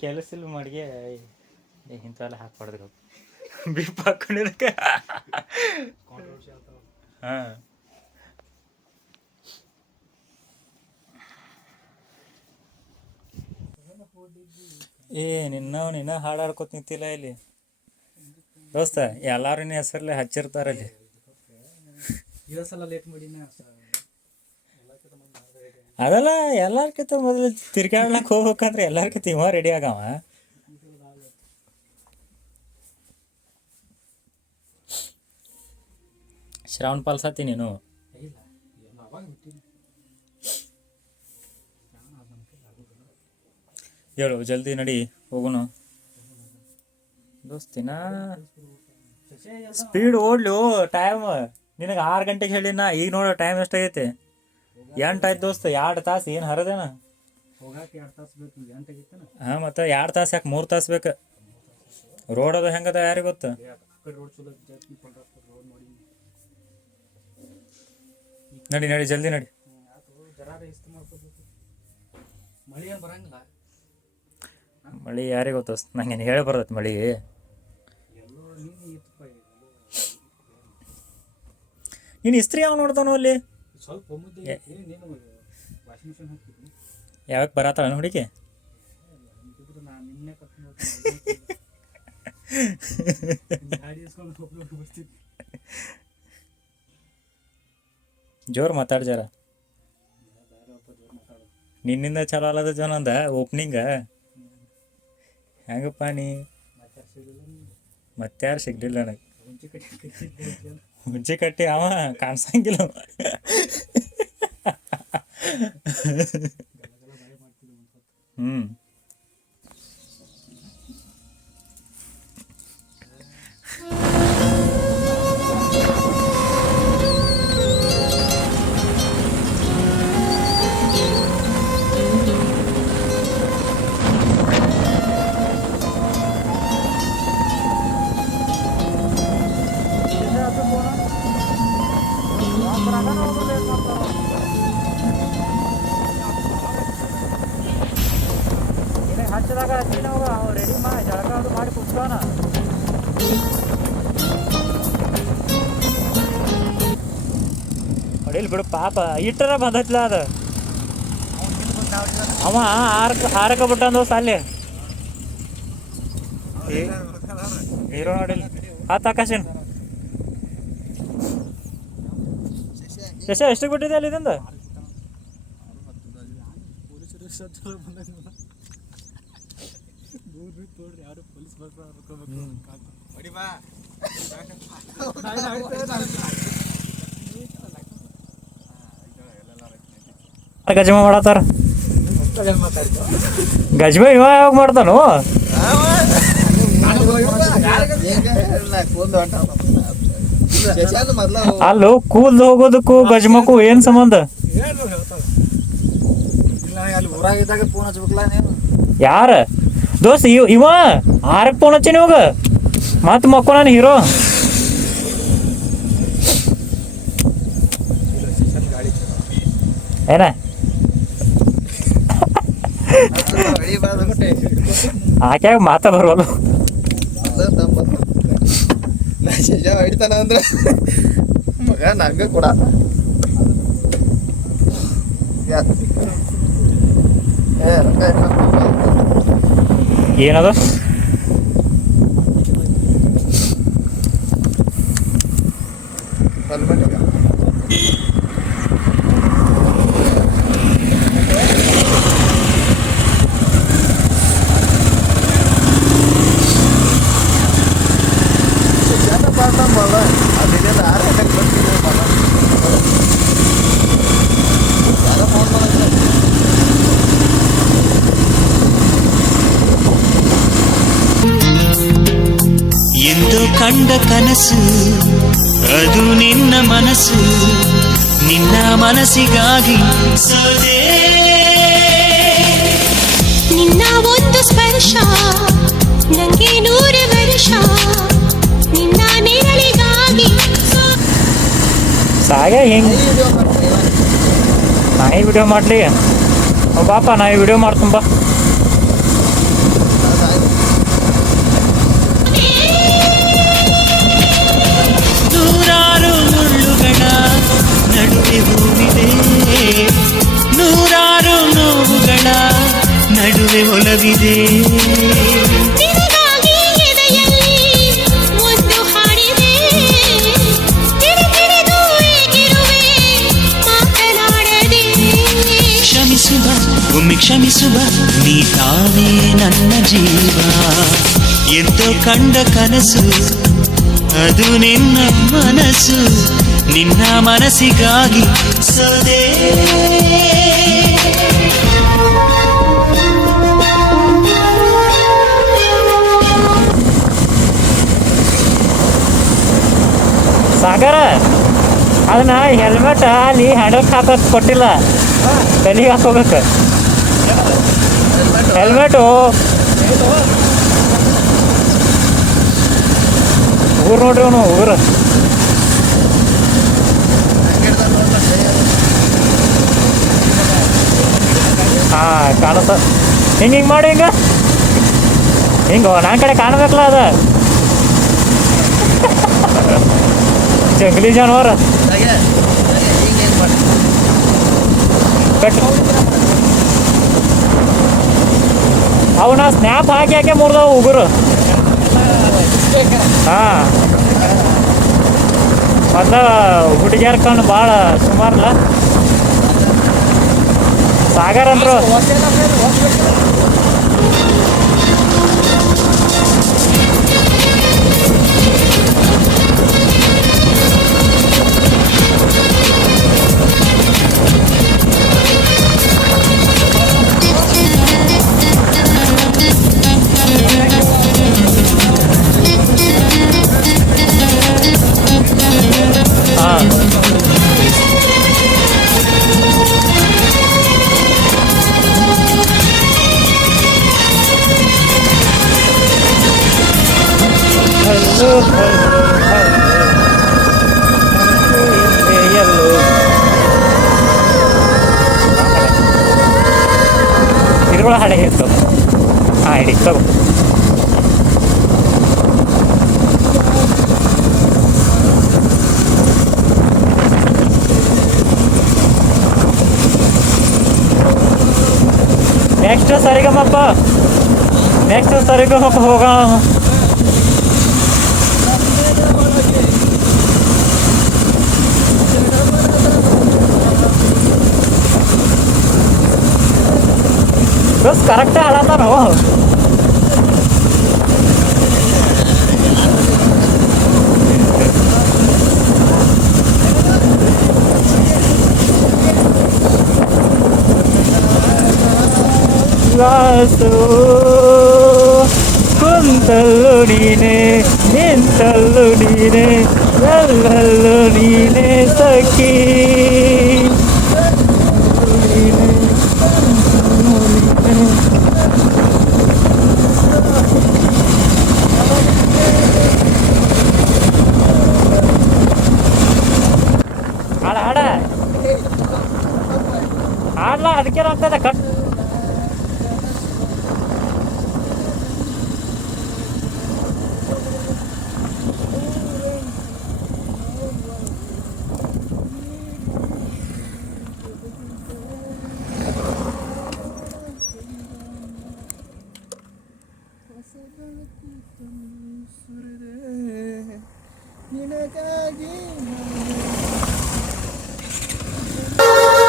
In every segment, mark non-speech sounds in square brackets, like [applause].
ಕೆಲಸ ಇಲ್ಲ ಮಾಡಿಗೆ ಇಂಥವೆಲ್ಲ ಹಾಕ್ಬಾರ್ದು ಬಿಪ್ ಹಾಕೊಂಡಿದ್ದಕ್ಕೆ. ಹಾಂ. ಏ ನಿನ್ನ ನಿನ್ನ ಹಾಡ್ಕೊತ ನಿಂತಿಲ್ಲ ಇಲ್ಲಿ. ದೋಸ್ತ, ಎಲ್ಲಾರು ಹೆಸರಲ್ಲಿ ಹಚ್ಚಿರ್ತಾರಲ್ಲಿ. ಲೇಟ್ ಮಾಡಿನ ಅದಲ್ಲ ಎಲ್ಲಾರ್ಕಿಂತ ಮೊದಲು ತಿರ್ಗಾಡ್ಲಕ್ ಹೋಗ್ಬೇಕಂದ್ರೆ ಎಲ್ಲರ್ಕಿಂತ ಇವ ರೆಡಿ ಆಗವ. ಶ್ರಾವಣ ಸತಿ ನೀನು? ಹೇಳು, ಜಲ್ದಿ ನಡಿ ಹೋಗೋಣ ದೋಸ್ತಿನ ಸ್ಪೀಡ್ ಓಡ್ಲು ಟೈಮ್ ನಿನಗೆ ಆರು ಗಂಟೆಗೆ ಹೇಳಿನ ಈಗ ನೋಡೋ ಟೈಮ್ ಎಷ್ಟಾಗೈತೆ. ಎಂಟು ಆಯ್ತು ದೋಸ್ತ ಎರಡು ತಾಸು ಏನು ಹರದೇನ? ಹಾಂ ಮತ್ತು ಎರಡು ತಾಸು ಯಾಕೆ ಮೂರು ತಾಸು ಬೇಕು? ರೋಡ್ ಅದು ಹೆಂಗದ ಯಾರಿಗೆ ಗೊತ್ತು? ನಡಿ ನಡಿ ಜಲ್ದಿ ನಡಿ. ಮಳೆ ಏನು ಯಾರಿಗೆ ಗೊತ್ತು ನಂಗೆ ನಂಗೆ ಹೇಳಿ ಬರ್ತೈತೆ ಮಳಿ. ನೀನು ಇಸ್ತ್ರಿ ಯಾವ ನೋಡ್ತಾನೋ ಅಲ್ಲಿ? ಸ್ವಲ್ಪ ಮುದ್ದೆ ಐತಿ, ನೀನು ವಾಷಿಂಗ್ ಮಿಷಿನ್ ಹಾಕ್ತಿದ್ನಿ ಯಾವಾಗ ಬರತ್ತಾಳ ಹುಡುಗಿ? [laughs] ಜೋರ್ ನಾನು ನಿನ್ನೆ ಕರ್ಕೊಂಡು ಗಾಡಿ ಇಸ್ಕೊಂಡು ಹೋಗ್ಬಿಟ್ಟು ಬರ್ತಿದ್ದೆ ಜೋರು ಮಾತಾಡ್ ಜರ ನಿನ್ನಿಂದ ಚಲೋ ಅಲ್ಲದ ಜನಂದ ಓಪನಿಂಗ ಹೆಂಗಪ್ಪ ನೀ ಮತ್ತಾರು ಸಿಗ್ಲಿಲ್ಲ ನನಗೆ ಹುಜ್ಜೆ ಕಟ್ಟಿ ಅವ ಕಾಣಿಸಂಗಿಲ್ಲ ಅವ. ಹಚ್ಚಿದಾಗ ಹಚ್ಚಿ ರೆಡಿ ಮಾಡಿ ಜಳಕ ಅದು ಮಾಡಿ ಕುತ್ಕೋಣ ಹೊಡಿಲ್ ಬಿಡು, ಪಾಪ. ಇಟ್ಟರ ಬಂದತ್ಲ ಅದು. ಅವ ಆರಕ ಆರಕ ಬಿಟ್ಟ ದೋಸ್ತ ಅಲ್ಲಿ. ಹೀರೋ ನೋಡಿಲ್ಲ ಆತ ಆಕಾಶನ್. ಎಷ್ಟ ಎಷ್ಟಕ್ಕೆ ಬಿಟ್ಟಿದೆ ಅಲ್ಲಿ ಇದಂದು? ದೂರ ನಿಂತ್ ನೋಡ್ರಿ ಯಾರು ಪೊಲೀಸ್. ಗಜಮ ಮಾಡತ್ತಾರ? ಗಜಮ ಇವ ಯಾವಾಗ ಮಾಡ್ತಾನು? ಅಲ್ಲೂ ಕೂಲ್ದು ಹೋಗೋದಕ್ಕೂ ಗಜ್ಮಕ್ಕೂ ಏನ್ ಸಂಬಂಧ? ಏನು ಹೇಳ್ತಾರೆ ಇಲ್ಲ ಅಲ್ಲಿ ಊರಾಗಿದ್ದಾಗ ಫೋನ್ ಹಚ್ಬೇಕಲ್ಲ ನೀನು. ಯಾರ? ದೋಸ್ತ್, ಇವ್ ಇವ ಆರಕ್ ಫೋನ್ ಹಚ್ಚಿ ಇವಾಗ? ಮತ್ ನಾನು ಹೀರೋ ಏನ? ಆಕ್ಯಾಗ ಮಾತ ಹೊಡಿತಾನ ಅಂದ್ರೆ ಮಗ ನಂಗೆ ಕೊಡ. ಏ, ರೊಕ್ಕ ಏನದ ಬಂದ್ಬಿಟ್ಟು ಅದಿಲ್ಲ ಆರು ಗಂಟೆಗೆ ಬರ್ತೀನಿ ಯಾರೋ ಫೋನ್ ಮಾಡಿದ್ರೆ ಎಂದು ಕಂಡ ಕನಸು. ಅದು ನಿನ್ನ ಮನಸ್ಸು ನಿನ್ನ ಮನಸ್ಸಿಗಾಗಿ ಸೋದೆ ನಿನ್ನ ಒಂದು ಸ್ಪರ್ಶ ನಂಗೆ ನೂರು ವರ್ಷ. ನಿನ್ನ ನೆರಳಿಗಾಗಿ ಸಾಗ ಹೆಂಗ್? ನಾಯಿ ವಿಡಿಯೋ ಮಾಡ್ಲಿ. ಓ ಬಾಪ ನಾಯಿ ವಿಡಿಯೋ ಮಾಡ್ತೀನಿ ಮಾತನಾಡದೆ. ಕ್ಷಮಿಸುವ ಒಮ್ಮೆ ಕ್ಷಮಿಸುವ ನೀ ತಾವೇ ನನ್ನ ಜೀವ. ಎಂತೋ ಕಂಡ ಕನಸು ಅದು ನಿನ್ನ ಮನಸ್ಸು ನಿನ್ನ ಮನಸ್ಸಿಗಾಗಿ ಸದೇ ಸಾಗರ? ಅದನ್ನ ಹೆಲ್ಮೆಟ್ ಅಲ್ಲಿ ಹ್ಯಾಂಡಲ್ ಹಾಕೋದ್ ಕೊಟ್ಟಿಲ್ಲ. ತಲೆಗೆ ಹಾಕೋಬೇಕು ಹೆಲ್ಮೆಟು ಊರು ನೋಡ್ರಿ ಅವನು, ಊರು. ಹಾ, ಕಾಣುತ್ತ. ಹಿಂಗೆ ಹಿಂಗೆ ಮಾಡಿ ಹಿಂಗ. ಹಿಂಗ ನನ್ನ ಕಡೆ ಕಾಣಬೇಕಲ್ಲ ಅದ. ಜಂಗಲಿ ಜಾನುವಾರ. ಕಟ್ ಅವನ ಸ್ನ್ಯಾಪ್ ಹಾಕಿ ಹಾಕಿ ಮುರಿದವು ಉಗುರು. ಹಾಂ. ಮೊದ್ಲ ಹುಡುಗಿಯರ ಕಣ್ಣು ಭಾಳ ಸುಮಾರಲ್ಲ ಸಾಗರ್ ಅಂದ್ರು. ನೆಕ್ಸ್ಟ್ ಸರಿಗಮ್ಮಪ್ಪ ನೆಕ್ಸ್ಟ್ ಸರಿಗಮ್ಮಪ್ಪ ಹೋಗೋಣ ಬಸ್ ಕರೆಕ್ಟೇ ಆಡತ್ತಾನು ವಾಸು ಕುಂತಲ್ಲು ನೀನೆ ನಿಂತಲ್ಲು ನೀನೆ ಎಲ್ಲಲ್ಲೂ ನೀನೆ ಸಖಿ ನೀನೆ ಹಾಡ ಹಾಡ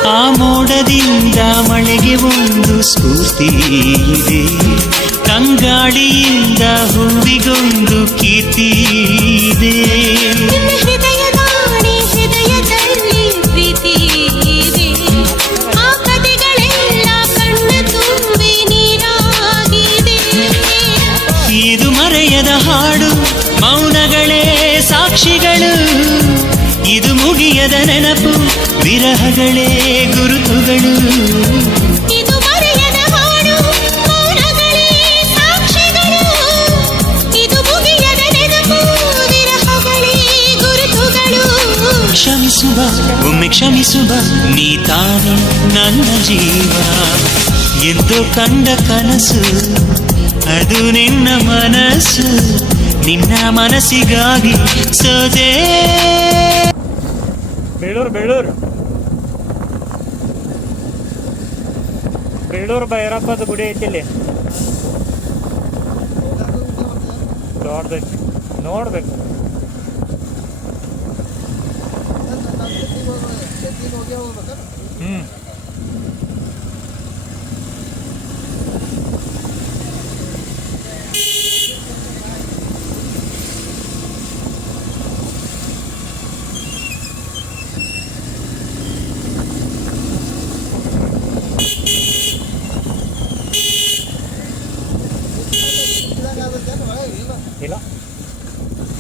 ಆ ಮೋಡದಿಂದ ಮಳೆಗೆ ಒಂದು ಸ್ಫೂರ್ತಿ ಇದೆ. ತಂಗಾಳಿಯಿಂದ ಹೂವಿಗೊಂದು ಕೀರ್ತಿ ಇದೆ. ಇದು ಮರೆಯದ ಹಾಡು ಮೌನಗಳೇ ಸಾಕ್ಷಿಗಳು. ಇದು ಮುಗಿಯದ ನೆನಪು ವಿರಹಗಳೇ ಗುರುತುಗಳು. ಇದು ಮರೆಯದ ಹಾಡು ಮೌನಗಳೇ ಸಾಕ್ಷಿಗಳು. ಇದು ಮುಗಿಯದ ನೆನಪು ವಿರಹಗಳೇ ಗುರುತುಗಳು. ಕ್ಷಮಿಸು ಕ್ಷಮಿಸುವ ಒಮ್ಮೆ ಕ್ಷಮಿಸುವ ನೀ ತಾನೆ ನನ್ನ ಜೀವ. ಎಂದು ಕಂಡ ಕನಸು ಅದು ನಿನ್ನ ಮನಸ್ಸು. ನಿನ್ನ ಮನಸ್ಸಿಗಾಗಿ ಸೋದೆ ಬೇಳೂರು ಬೇಳೂರು ಬೇಳೂರು ಭೈರಪ್ಪದ ಗುಡಿ ಐತಿ ಇಲ್ಲಿ. ದೊಡ್ಡದೈತಿ ನೋಡ್ಬೇಕು. ಹ್ಮ್.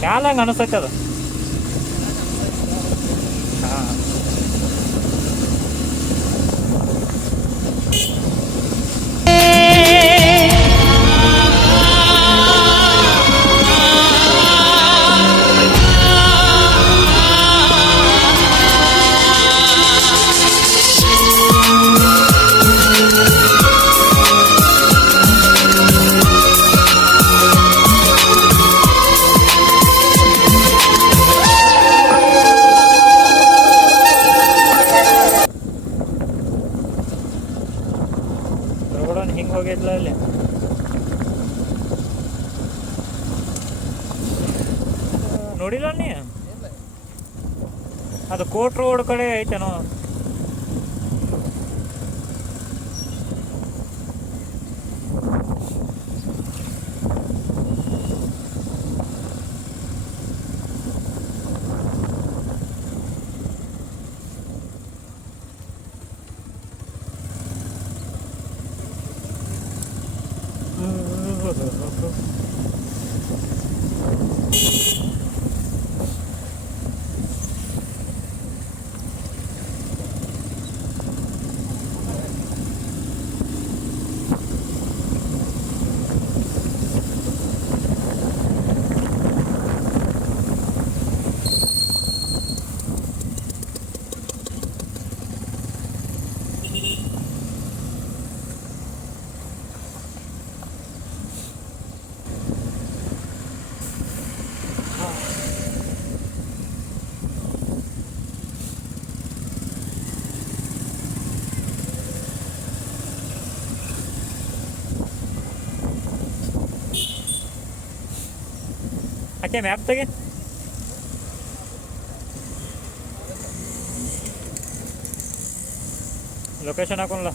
ಮ್ಯಾಲ ಹಂಗೆ ಆಕೆ ಮ್ಯಾಪ್ ತೆಗೆ ಲೊಕೇಶನ್ ಹಾಕೋಲ್ಲ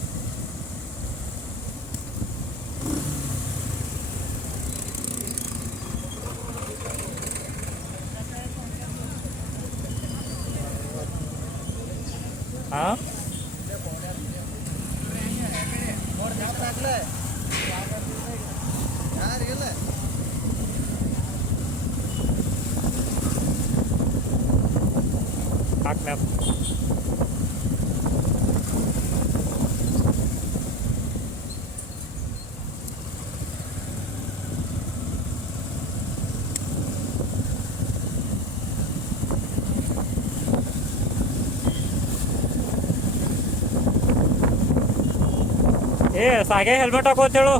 ಹಾಂ ಹಾಕ್ ಮ್ಯಾಪ್ ಏ ಸಾಗೆ ಹೆಲ್ಮೆಟ್ ಹಾಕೋತೇಳು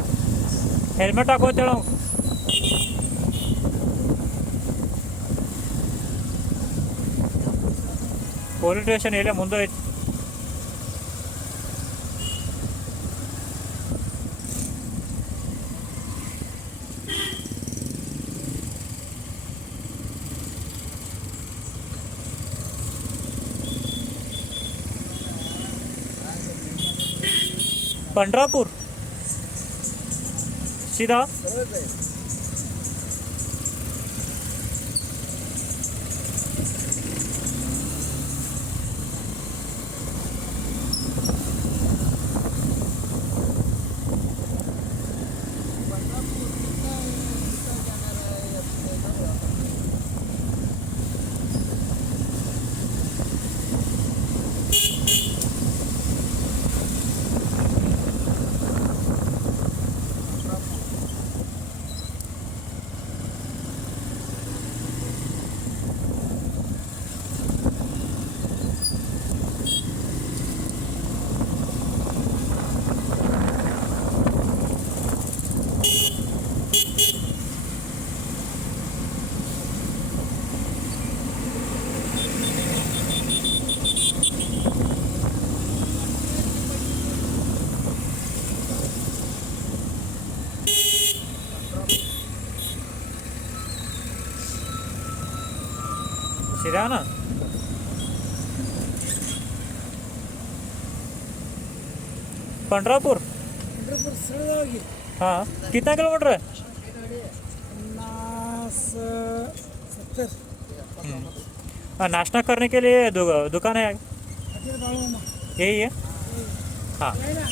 ಹೆಲ್ಮೆಟ್ ಹಾಕೋತೇಳು పోలీస్ స్టేషన్ వెళ్ళే ముందు पंढरापूर सीधा है ना पंढरापूर? पंढरपूर सरळ जावं की हाँ. कितना किलोमीटर है पन्नास सत्तर. हाँ, नाश्ता करने के लिए दुकान है यही है. हाँ. आहे ना